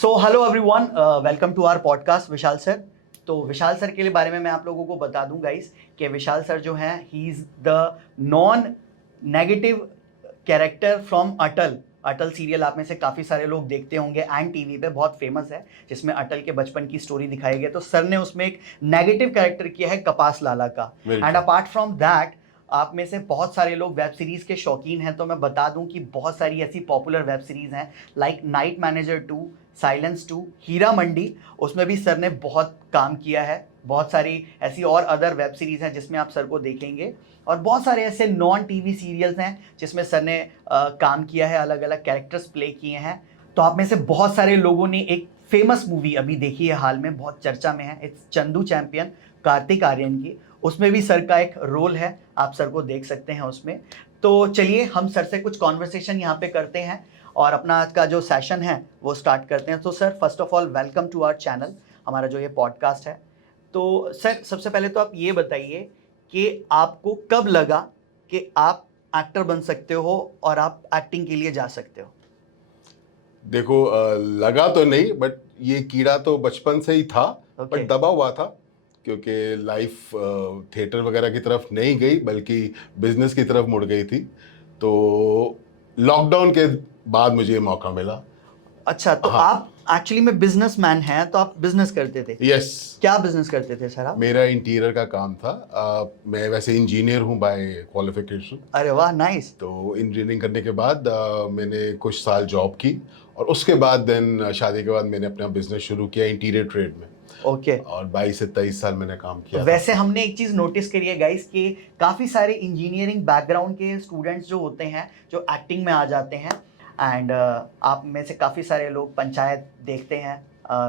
So hello everyone, welcome to our podcast Vishal sir. तो Vishal sir के लिए बारे में मैं आप लोगों को बता दूं गाइस कि विशाल सर जो हैं he is the non negative character from Atal. Atal serial आप में से काफ़ी सारे लोग देखते होंगे एंड टीवी पे बहुत फेमस है, जिसमें अटल के बचपन की स्टोरी दिखाई गई है। तो सर ने उसमें एक नेगेटिव कैरेक्टर किया है कपास लाला का। एंड अपार्ट फ्रॉम दैट आप में से बहुत सारे लोग वेब सीरीज़ के शौकीन हैं, तो मैं बता दूं कि बहुत सारी ऐसी पॉपुलर वेब सीरीज़ हैं like night manager 2, silence 2, Heera Mandi, उसमें भी सर ने बहुत काम किया है। बहुत सारी ऐसी और अदर वेब सीरीज़ हैं जिसमें आप सर को देखेंगे, और बहुत सारे ऐसे नॉन टीवी सीरियल्स हैं जिसमें सर ने काम किया है, अलग अलग कैरेक्टर्स प्ले किए हैं। तो आप में से बहुत सारे लोगों ने एक फेमस मूवी अभी देखी है, हाल में बहुत चर्चा में है, इट्स चंदू चैंपियन, कार्तिक आर्यन की। उसमें भी सर का एक रोल है, आप सर को देख सकते हैं उसमें। तो चलिए हम सर से कुछ कॉन्वर्सेशन यहाँ पे करते हैं और अपना आज का जो सेशन है वो स्टार्ट करते हैं। तो sir first of all welcome to our channel, हमारा जो ये पॉडकास्ट है। तो सर सबसे पहले तो आप ये बताइए कि आपको कब लगा कि आप एक्टर बन सकते हो और आप एक्टिंग के लिए जा सकते हो? देखो लगा तो नहीं, बट ये कीड़ा तो बचपन से ही था। बट दबा हुआ था क्योंकि लाइफ थिएटर वगैरह की तरफ नहीं गई बल्कि बिजनेस की तरफ मुड़ गई थी। तो लॉकडाउन के बाद मुझे ये मौका मिला। अच्छा, तो हाँ। आप एक्चुअली में बिजनेसमैन हैं, तो आप बिजनेस करते थे? यस। क्या बिजनेस करते थे सर आप? मेरा इंटीरियर का काम था। मैं वैसे इंजीनियर हूँ बाय क्वालिफिकेशन। अरे वाह, नाइस। तो इंजीनियरिंग करने के बाद मैंने कुछ साल जॉब की और उसके बाद देन शादी के बाद मैंने अपना बिजनेस शुरू किया इंटीरियर ट्रेड में। ओके। और 22 से 23 साल मैंने काम किया वैसे था। हमने एक चीज नोटिस करी है गाइस कि काफी सारे इंजीनियरिंग बैकग्राउंड के स्टूडेंट्स जो होते हैं जो एक्टिंग में आ जाते हैं। एंड आप में से काफी सारे लोग पंचायत देखते हैं,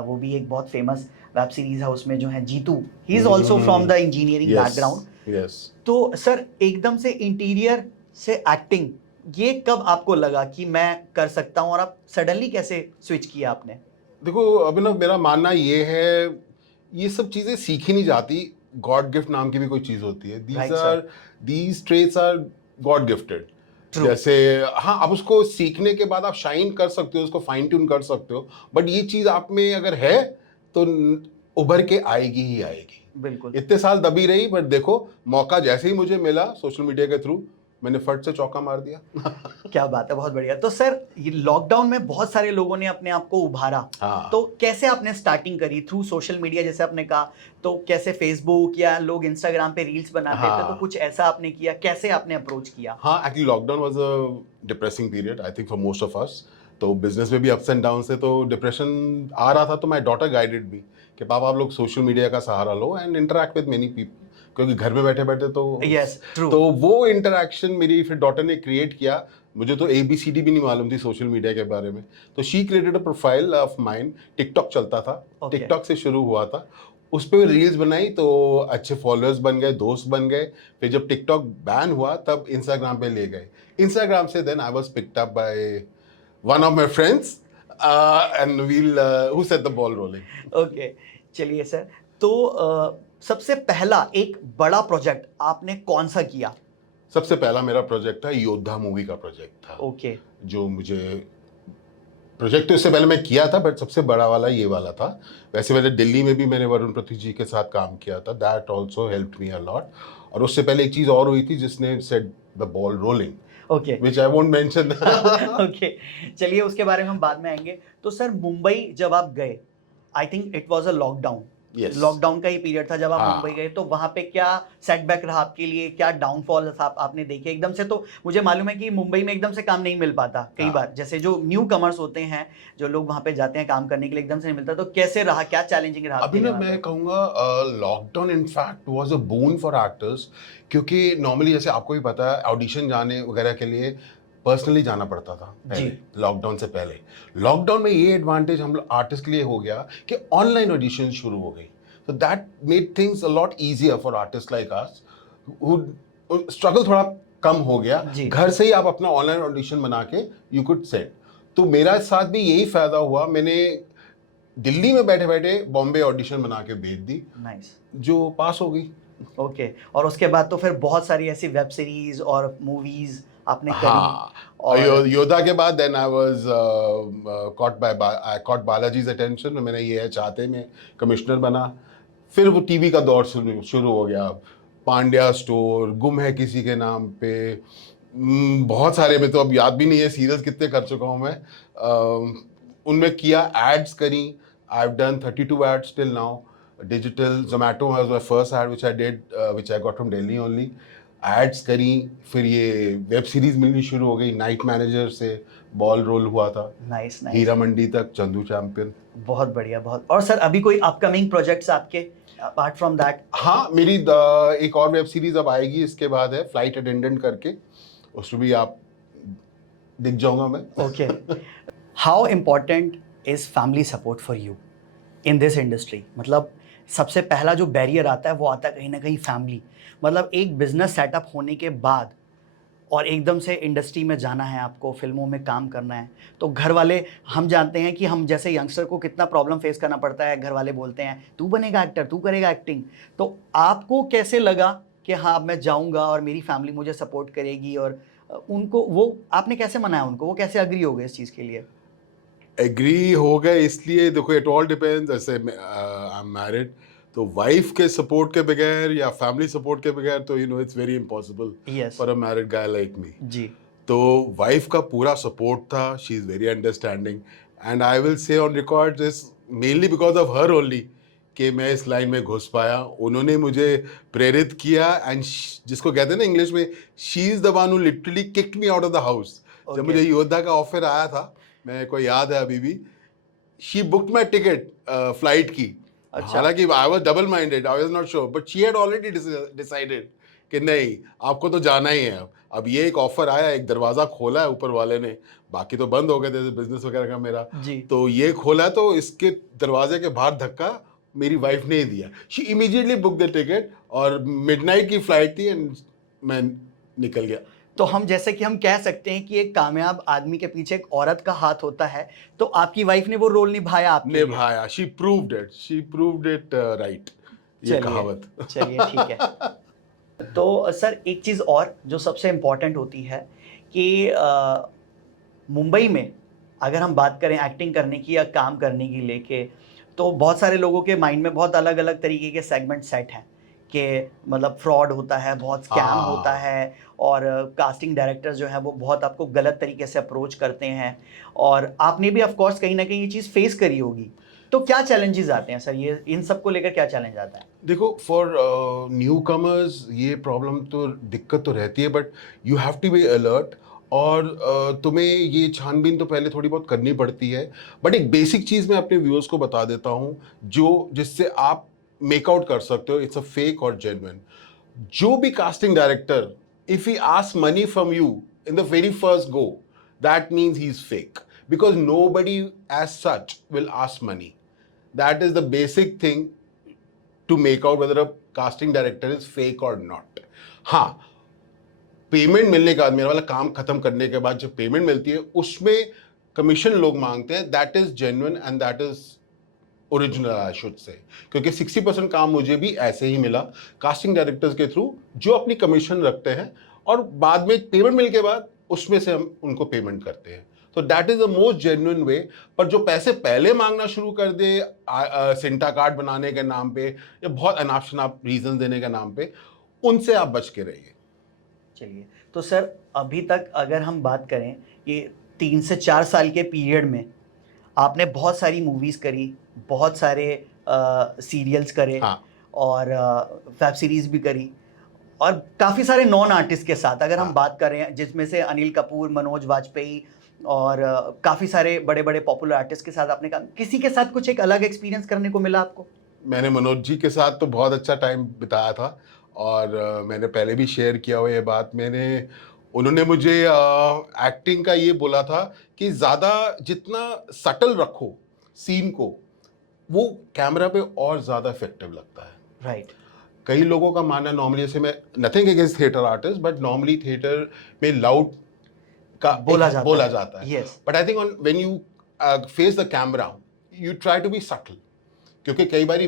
वो भी एक बहुत फेमस वेब सीरीज है, उसमें जो है Jeetu, he is also from the engineering background. Yes. तो सर एकदम से इंटीरियर से एक्टिंग, ये कब आपको लगा कि मैं कर सकता हूँ, और आप सडनली कैसे स्विच किया आपने? देखो अभिनव, मेरा मानना ये है, ये सब चीजें सीखी नहीं जाती। गॉड गिफ्ट नाम की भी कोई चीज होती है। Right, sir. These traits are God gifted. True. जैसे हाँ, आप उसको सीखने के बाद आप शाइन कर सकते हो, उसको फाइन ट्यून कर सकते हो, बट ये चीज आप में अगर है तो उभर के आएगी ही आएगी। बिल्कुल। इतने साल दबी रही, बट देखो मौका जैसे ही मुझे मिला सोशल मीडिया के थ्रू, मैंने फट से चौका मार दिया। क्या बात है, बहुत बढ़िया। तो सर ये लॉकडाउन में बहुत सारे लोगों ने अपने आप को उभारा। हाँ। तो कैसे आपने स्टार्टिंग करी? थ्रू सोशल मीडिया जैसे आपने कहा, तो कैसे फेसबुक या लोग इंस्टाग्राम पे रील्स बनाते थे, तो कुछ ऐसा आपने किया? कैसे आपने अप्रोच किया? हाँ, actually lockdown was a depressing period I think for most of us. तो बिजनेस में भी अप्स एंड डाउन से तो डिप्रेशन आ रहा था। तो माय डॉटर गाइडेड मी कि पापा आप लोग सोशल मीडिया का सहारा लो and interact with many people, क्योंकि घर में बैठे बैठे तो Yes, true. तो वो इंटरेक्शन मेरी फिर डॉटर ने क्रिएट किया। मुझे तो ABCD भी नहीं मालूम थी सोशल मीडिया के बारे में। तो she created a profile of mine. TikTok चलता था। Okay. टिकटॉक से शुरू हुआ था। उस पर रील्स बनाई तो अच्छे फॉलोअर्स बन गए, दोस्त बन गए। फिर जब टिकटॉक बैन हुआ तब इंस्टाग्राम पे ले गए। इंस्टाग्राम से then I was picked up by one of my friends and Will who set the ball rolling. Okay, चलिए सर। तो सबसे पहला एक बड़ा प्रोजेक्ट आपने कौन सा किया? सबसे पहला मेरा प्रोजेक्ट था योद्धा मूवी का प्रोजेक्ट था। ओके। जो मुझे प्रोजेक्ट तो इससे पहले मैं किया था, बट सबसे बड़ा वाला ये वाला था। वैसे मैंने दिल्ली में भी मैंने वरुण पृथ्वी जी के साथ काम किया था, that also helped me a lot. और उससे पहले एक चीज़ और हुई थी जिसने set the ball rolling, okay. Which I won't mention. Okay, चलिए उसके बारे में हम बाद में आएंगे। तो सर मुंबई जब आप गए, I think it was a lockdown. Yes. Lockdown का ही पीरियड था जब आप हाँ। मुंबई गए, तो वहां पे क्या सेटबैक रहा आपके लिए? क्या डाउनफॉल आपने देखे एकदम से? तो मुझे मालूम है कि मुंबई में एकदम से काम नहीं मिल पाता कई हाँ। बार, जैसे जो न्यू कमर्स होते हैं, जो लोग वहां पे जाते हैं काम करने के लिए, एकदम से नहीं मिलता। तो कैसे रहा, क्या चैलेंजिंग रहा आपके अभी लिए ना वहाँ मैं पे? कहूँगा lockdown in fact was a boon for actors. क्योंकि नॉर्मली जैसे आपको भी पता है ऑडिशन जाने वगैरह के लिए पर्सनली जाना पड़ता था जी। पहले, लॉकडाउन से पहले। लॉकडाउन में ये एडवांटेज हम लोग आर्टिस्ट के लिए हो गया कि ऑनलाइन ऑडिशन शुरू हो गई। तो that made things a lot easier for artist like us. Struggle थोड़ा कम हो गया। जी। घर से ही आप अपना ऑनलाइन ऑडिशन बना के यू कुड सेट। तो मेरा साथ भी यही फायदा हुआ। मैंने दिल्ली में बैठे बैठे बॉम्बे ऑडिशन बना के भेज दी, नाइस। जो पास हो गई। ओके, और उसके बाद तो फिर बहुत सारी ऐसी वेब सीरीज और मूवीज आपने करी। हाँ, और योद्धा के बाद then I was caught Balaji's attention, मैंने ये है चाहते में कमिश्नर बना। फिर वो टीवी का दौर शुरू हो गया, पांड्या स्टोर, गुम है किसी के नाम पे, बहुत सारे, में तो अब याद भी नहीं है सीरियल्स कितने कर चुका हूँ मैं। उनमें किया, एड्स करी, I have done 32 ads till now, digital. Zomato was my first ad which I did, which I got from Delhi only. Ads करी, फिर ये वेब सीरीज मिलनी शुरू हो गई, नाइट मैनेजर से बॉल रोल हुआ था, नाइस नाइस, हीरा मंडी तक, चंदू चैंपियन। बहुत बढ़िया बहुत। और सर अभी कोई अपकमिंग प्रोजेक्ट्स आपके अपार्ट फ्रॉम दैट? हाँ, मेरी एक और वेब सीरीज अब आएगी इसके बाद, है फ्लाइट अटेंडेंट करके, उसमें भी आप दिख जाऊंगा मैं। Okay, how important is family support for you in this industry? मतलब सबसे पहला जो बैरियर आता है वो आता है कहीं ना कहीं फैमिली। मतलब एक बिजनेस सेटअप होने के बाद और एकदम से इंडस्ट्री में जाना है आपको, फिल्मों में काम करना है, तो घर वाले, हम जानते हैं कि हम जैसे यंगस्टर को कितना प्रॉब्लम फेस करना पड़ता है। घर वाले बोलते हैं तू बनेगा एक्टर, तू करेगा एक्टिंग। तो आपको कैसे लगा कि हाँ अब मैं जाऊंगा और मेरी फैमिली मुझे सपोर्ट करेगी? और उनको वो आपने कैसे मनाया उनको, वो कैसे अग्री हो गए इस चीज़ के लिए? एग्री हो गए इसलिए, देखो इट ऑल डिपेंड्स, जैसे आई एम मैरिड, तो वाइफ के सपोर्ट के बगैर या फैमिली सपोर्ट के बगैर तो it's very impossible yes for a married guy like me. जी। तो वाइफ का पूरा सपोर्ट था, she is very understanding, and I will say on record this mainly because of her only कि मैं इस लाइन में घुस पाया। उन्होंने मुझे प्रेरित किया, एंड जिसको कहते हैं ना इंग्लिश में, she is the one who literally kicked me out of the house. जब मुझे योद्धा का ऑफर आया था, मेरे को याद है अभी भी, she booked my ticket flight की। अच्छा। हालांकि I was double minded, I was not sure, but she had already decided कि नहीं, आपको तो जाना ही है। अब ये एक ऑफर आया, एक दरवाज़ा खोला है ऊपर वाले ने, बाकी तो बंद हो गए थे बिजनेस वगैरह का मेरा, जी। तो ये खोला, तो इसके दरवाजे के बाहर धक्का मेरी वाइफ ने ही दिया। She immediately book the ticket, और मिडनाइट की फ्लाइट थी, एंड मैं निकल गया। तो हम जैसे कि हम कह सकते हैं कि एक कामयाब आदमी के पीछे एक औरत का हाथ होता है, तो आपकी वाइफ ने वो रोल निभाया आपके लिए। निभाया, शी प्रूव्ड इट राइट, ये चलिए कहावत। चलिए ठीक है। तो सर एक चीज़ और जो सबसे इम्पोर्टेंट होती है कि मुंबई में अगर हम बात करें एक्टिंग करने की या काम करने की लेके, तो बहुत सारे लोगों के माइंड में बहुत अलग अलग तरीके के सेगमेंट सेट हैं कि मतलब फ्रॉड होता है, बहुत स्कैम होता है, और कास्टिंग डायरेक्टर्स जो है वो बहुत आपको गलत तरीके से अप्रोच करते हैं। और आपने भी ऑफ कोर्स कहीं ना कहीं ये चीज़ फेस करी होगी। तो क्या चैलेंजेस आते हैं सर, ये इन सब को लेकर क्या चैलेंज आता है? देखो, फॉर न्यू कमर्स ये प्रॉब्लम तो, दिक्कत तो रहती है, but you have to be alert, और तुम्हें ये छानबीन तो पहले थोड़ी बहुत करनी पड़ती है। बट एक बेसिक चीज़ मैं अपने व्यूअर्स को बता देता हूँ, जिससे आप मेक आउट कर सकते हो इट्स अ फेक और जेन्युइन। जो भी casting director, if he ask money from you in the very first go, that means he is fake, because nobody as such will ask money. That is the basic thing to make out whether a casting director is fake or not. हाँ, payment मिलने के बाद, मेरा वाला काम खत्म करने के बाद जो पेमेंट मिलती है उसमें कमीशन लोग मांगते हैं, that is genuine and that is original I should say, क्योंकि 60% काम मुझे भी ऐसे ही मिला कास्टिंग डायरेक्टर्स के थ्रू, जो अपनी कमीशन रखते हैं और बाद में पेमेंट मिलने के बाद उसमें से हम उनको पेमेंट करते हैं। तो that is the most genuine way. पर जो पैसे पहले मांगना शुरू कर दे सिंटा कार्ड बनाने के नाम पे या बहुत अनाप शनाप रीजन देने के नाम पे, उनसे आप बच के रहिए। चलिए, तो सर अभी तक अगर हम बात करें कि 3 से 4 साल के पीरियड में आपने बहुत सारी मूवीज़ करी, बहुत सारे सीरियल्स करे, हाँ, और वेब सीरीज़ भी करी, और काफ़ी सारे नॉन आर्टिस्ट के साथ अगर हम हाँ। बात करें, जिसमें से अनिल कपूर, मनोज वाजपेयी, और काफ़ी सारे बड़े बड़े पॉपुलर आर्टिस्ट के साथ आपने काम, किसी के साथ कुछ एक अलग एक्सपीरियंस करने को मिला आपको? मैंने मनोज जी के साथ तो बहुत अच्छा टाइम बिताया था, और मैंने पहले भी शेयर किया हुआ ये बात, उन्होंने मुझे एक्टिंग का ये बोला था कि ज़्यादा जितना सटल रखो सीन को, वो कैमरा पे और ज़्यादा इफेक्टिव लगता है। राइट। कई लोगों का मानना, नॉर्मली, जैसे मैं nothing against theatre artist, but normally theatre में लाउड का बोला जाता है, yes. But I think when you face the camera, you try to be subtle, क्योंकि कई बार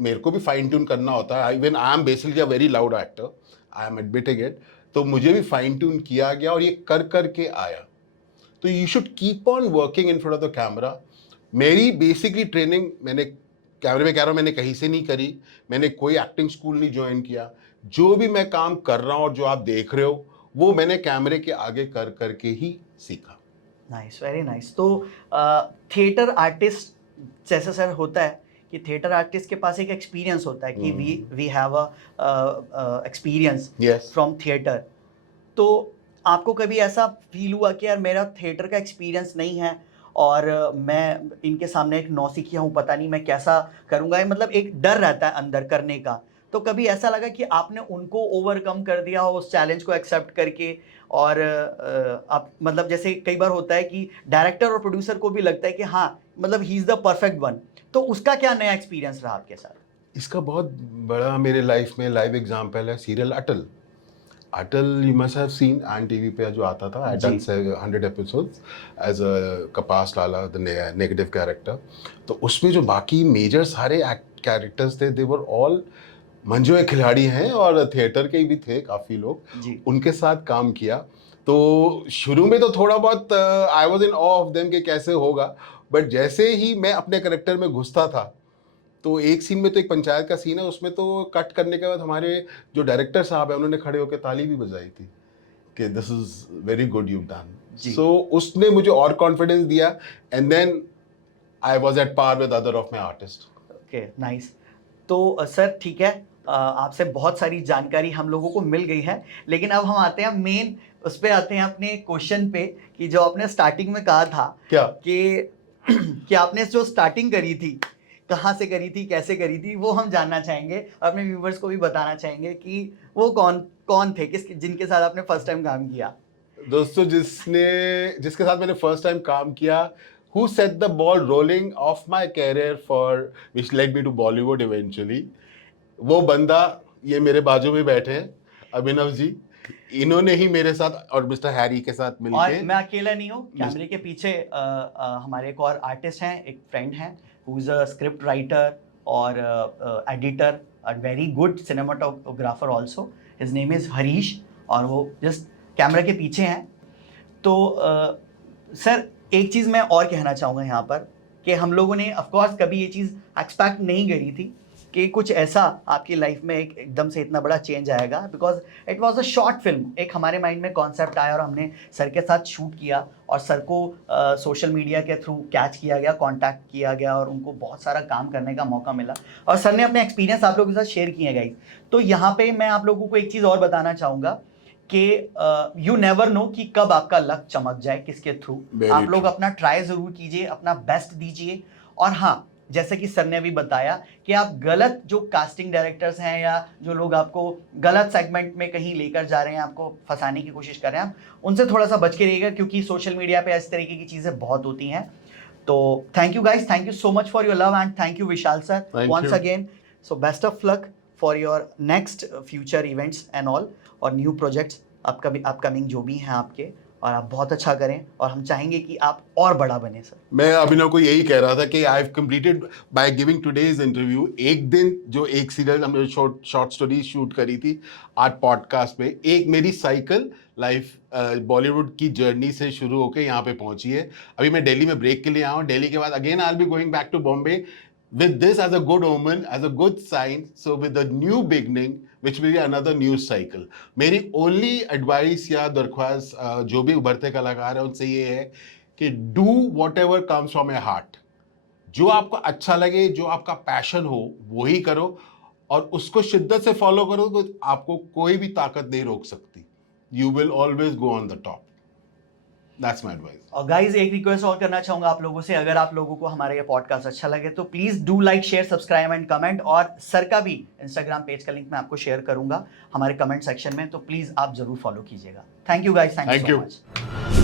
मेरे को भी फाइन ट्यून करना होता है। Even I am basically a very loud actor, I am admitting it, तो मुझे भी फाइन ट्यून किया गया और ये कर कर के आया। तो you should keep on working in front of the camera. मेरी बेसिकली ट्रेनिंग मैंने कैमरे में कह रहा हूँ मैंने कहीं से नहीं करी, मैंने कोई एक्टिंग स्कूल नहीं ज्वाइन किया। जो भी मैं काम कर रहा हूँ और जो आप देख रहे हो वो मैंने कैमरे के आगे कर करके ही सीखा। Nice, very nice. तो थिएटर आर्टिस्ट जैसा सर होता है कि थिएटर आर्टिस्ट के पास एक एक्सपीरियंस होता है कि we have a experience from theatre. तो आपको कभी ऐसा फील हुआ कि यार मेरा थिएटर का एक्सपीरियंस नहीं है और मैं इनके सामने एक नौसिखिया हूँ, पता नहीं मैं कैसा करूँगा, मतलब एक डर रहता है अंदर करने का। तो कभी ऐसा लगा कि आपने उनको ओवरकम कर दिया हो उस चैलेंज को एक्सेप्ट करके, और आप मतलब जैसे कई बार होता है कि डायरेक्टर और प्रोड्यूसर को भी लगता है कि हाँ मतलब he is the perfect one, तो उसका क्या नया एक्सपीरियंस रहा आपके साथ? इसका बहुत बड़ा मेरे लाइफ में लाइव एग्जाम्पल है serial Atal. Atal you must have seen and TV पे जो आता था, I done 100 episodes as a कपास लाला द नेगेटिव कैरेक्टर। तो उसमें जो बाकी मेजर सारे कैरेक्टर्स थे दे वर ऑल मंजू एक खिलाड़ी हैं और थिएटर के भी थे काफ़ी लोग, उनके साथ काम किया। तो शुरू में तो थोड़ा बहुत I was in awe of them कि कैसे होगा, बट जैसे ही मैं अपने करेक्टर में घुसता था तो एक सीन में तो एक पंचायत का सीन है, उसमें तो कट करने के बाद हमारे जो डायरेक्टर साहब है उन्होंने खड़े होकर ताली भी बजाई थी कि this is very good you done. So उसने मुझे और कॉन्फिडेंस दिया and then I was at par with other of my artist. Okay, nice. तो सर ठीक है, आपसे बहुत सारी जानकारी हम लोगों को मिल गई है, लेकिन अब हम आते हैं मेन उस पे, आते हैं अपने क्वेश्चन पे कि जो आपने स्टार्टिंग में कहा था क्या कि आपने जो स्टार्टिंग करी थी, कहाँ से करी थी, कैसे करी थी, वो हम जानना चाहेंगे और अपने व्यूवर्स को भी बताना चाहेंगे कि वो कौन थे जिनके साथ आपने फर्स्ट टाइम काम किया। दोस्तों जिसके साथ मैंने फर्स्ट टाइम काम किया, who set the ball rolling of my career for which led me to Bollywood eventually, वो बंदा ये मेरे बाजू में बैठे हैं, अभिनव जी। इन्होंने ही मेरे साथ और मिस्टर हैरी के साथ मिलके, और मैं अकेला नहीं हूँ, कैमरे के पीछे हमारे एक और आर्टिस्ट हैं, एक फ्रेंड हैं who is a script writer और editor, a very good cinematographer also. His name is Harish और वो जस्ट कैमरा के पीछे हैं। तो सर एक चीज़ मैं और कहना चाहूँगा यहाँ पर कि हम लोगों ने ऑफकोर्स कभी ये चीज़ एक्सपेक्ट नहीं करी थी कि कुछ ऐसा आपकी लाइफ में एकदम से इतना बड़ा चेंज आएगा, because it was a short film. एक हमारे माइंड में कॉन्सेप्ट आया और हमने सर के साथ शूट किया और सर को सोशल मीडिया के थ्रू कैच किया गया, कांटेक्ट किया गया और उनको बहुत सारा काम करने का मौका मिला और सर ने अपने एक्सपीरियंस आप लोगों के साथ शेयर किए गाइस। तो यहाँ पे मैं आप लोगों को एक चीज़ और बताना चाहूँगा कि यू नेवर नो कि कब आपका लक चमक जाए किसके थ्रू। आप लोग अपना ट्राई ज़रूर कीजिए, अपना बेस्ट दीजिए। और हाँ, जैसे कि सर ने भी बताया कि आप गलत जो कास्टिंग डायरेक्टर्स हैं या जो लोग आपको गलत सेगमेंट में कहीं लेकर जा रहे हैं, आपको फंसाने की कोशिश कर रहे हैं, आप उनसे थोड़ा सा बच के रहिएगा, क्योंकि सोशल मीडिया पे इस तरीके की चीज़ें बहुत होती हैं। तो thank you guys, thank you so much for your love and thank you Vishal sir once again. So best of luck for your next future events and all और न्यू प्रोजेक्ट्स अपकमिंग जो भी हैं आपके, और आप बहुत अच्छा करें और हम चाहेंगे कि आप और बड़ा बने सर। मैं अभिनव को यही कह रहा था कि I have completed by giving today's interview. एक दिन जो एक सीरियल हमने शॉर्ट स्टोरी शूट करी थी आज पॉडकास्ट पे, एक मेरी साइकिल लाइफ बॉलीवुड की जर्नी से शुरू होकर यहाँ पे पहुंची है। अभी मैं दिल्ली में ब्रेक के लिए आया हूँ, दिल्ली के बाद again I will be going back to Bombay with this as a good omen, as a good sign. So with the new beginning, which will be another new cycle. मेरी only advice या दरख्वास्त जो भी उभरते कलाकार हैं उनसे ये है कि do whatever comes from your heart. जो आपको अच्छा लगे, जो आपका पैशन हो, वही करो और उसको शिद्दत से फॉलो करो, तो आपको कोई भी ताकत नहीं रोक सकती। You will always go on the top. That's my advice. और गाइज एक रिक्वेस्ट और करना चाहूंगा आप लोगों से, अगर आप लोगों को हमारा ये पॉडकास्ट अच्छा लगे तो please do like, share, subscribe and comment. और सर का भी इंस्टाग्राम पेज का लिंक मैं आपको शेयर करूंगा हमारे कमेंट सेक्शन में, तो प्लीज आप जरूर फॉलो कीजिएगा। Thank you guys, thank you so much.